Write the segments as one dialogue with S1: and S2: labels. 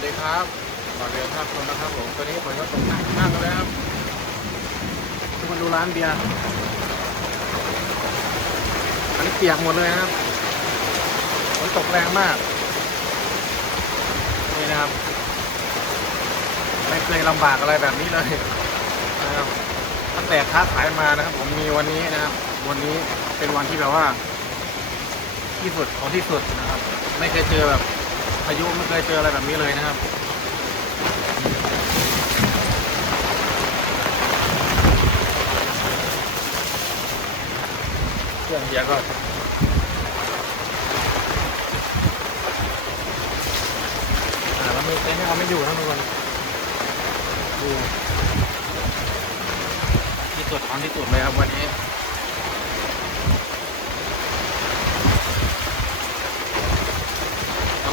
S1: วัสดีครับก่อนเรียนภาพชมนะครับผมตอนนี้ฝนก็ตกหนักมากเลยครับทุกคนดูร้านเบียร์อันนี้เปียกหมดเลยนะครับฝนตกแรงมากนี่นะครับ ไม่เคยลำบากอะไรแบบนี้เลยนะครับตั้งแต่ค้าขายมานะครับ ผมมีวันนี้นะครับ วันนี้เป็นวันที่แบบว่า ที่สุดของที่สุดนะครับ ไม่เคยเจอแบบ พายุไม่เคยเจออะไรแบบนี้เลยนะครับเครื่องเบียก็แล้วมือเต็นท์เอาไม่อยู่นะทุกคนดูที่สุดของที่สุดเลยครับวันนี้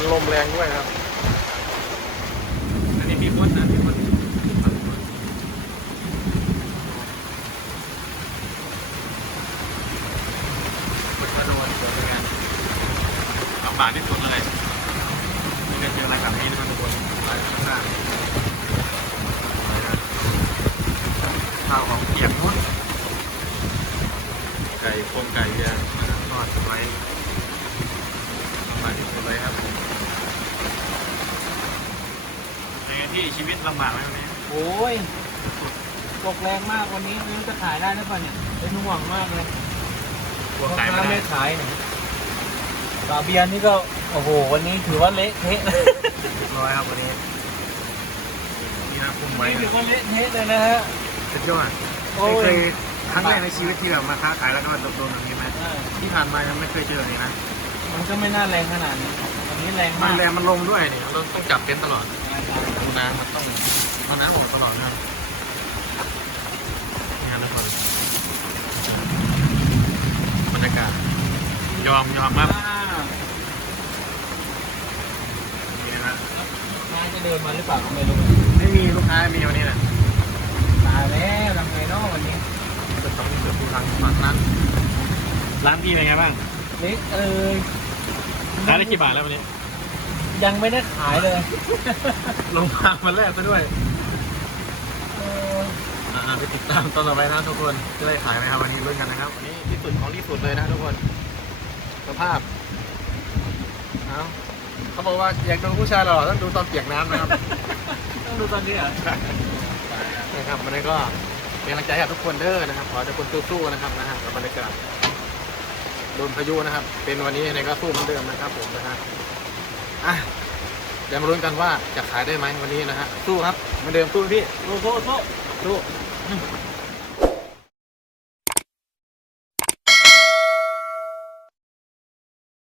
S1: มันลมแรงด้วยครับ อันนี้มีคนนะมีคนคนกระโดบากที่สุดเลยม่เคยเจออะไรแบบนี้นะครับทุกคนหลายข้างหน้าข้าวของเปียกหมดไก่โครงไก่เบียร์ทอดไว้ากที่สุดเลยครับเป็นไงที่ชีวิตลำบากไหมวันนี้
S2: โอ้ยตกแรงมากวันนี้ไม่รู้จะขายได้หรือเปล่าเนี่ย เป็นห่วงมากเลย
S1: กลัว
S2: พ่อ
S1: ขายไม่
S2: ค้า
S1: ได้
S2: ไม่ขายเนี่ยบาเบียร์นี่ก็ โอ้โห วันนี้ถือว่าเละเทะเลย
S1: ร้อยครับวันนี้นี่นะคุมไว้
S2: นี่ถือ
S1: นะ
S2: ว่าเละเทะเลยนะฮะ
S1: สุดยอด
S2: โอ้
S1: ไม่
S2: ย
S1: เคยครั้งแรกในชีวิตที่แบบมาค้าขายแล้วก็มาโดนแบบนี้ไหม
S2: เออ
S1: ที่ผ่านมายังไม่เคยเจอเลยนะ
S2: มันก็ไม่น่าแรงขนาดนี้วันนี้แรง
S1: มั
S2: มานก
S1: แรงมันลมด้วยเนี่ยเราต้องจับเต็นท์ตลอดดูน้ำมันต้องเอาน้ำออกตลอดนะครับนี่ครับทุกคนบรรยากาศยอมยอมมาก
S2: อ่า
S1: นี่นะ
S2: น้าจะเดินมาหรือเปล่าก็ไม่รู้
S1: ไม่มีลูกค้ามีวันนี้นะ
S2: ตายแล้วทำไงเนาะวันนี้
S1: จะต้องเปิดดูร้านฝั่งนั้นร้านพี่เป็นไงบ้าง
S2: เล็กเอ้ย
S1: ขายได้กี่บาทแล้ววันนี้
S2: ยังไม่ได้ขายเลย
S1: ลงมาวันแรกซะด้วย
S2: เออ
S1: อ่าไปติดตามตอนต่อไปนะทุกคนจะได้ขายไหมครับวันนี้รุ่นกันนะครับวันนี้ที่สุดของที่สุดเลยนะทุกคนสภาพเอาเขาบอกว่าอยากดูผู้ชายหล่อต้องดูตอนเปียกน้ำนะครับ
S2: ต้องดูตอนนี้เหรอ
S1: นะครับวันนี้ก็เป็นกำลังใจให้กับทุกคนเด้อนะครับขอให้ทุกคนสู้ๆนะครับนะฮะกับบรรยากาศ โดนพายุนะครับ เป็นวันนี้ในก็สู้เหมือนเดิมนะครับผมนะฮะอะเดี๋ยวมาลุ้นกันว่าจะขายได้ไหมวันนี้นะฮะสู้ครับเหมือนเดิมสู้พี่
S2: สู้สู้
S1: สู้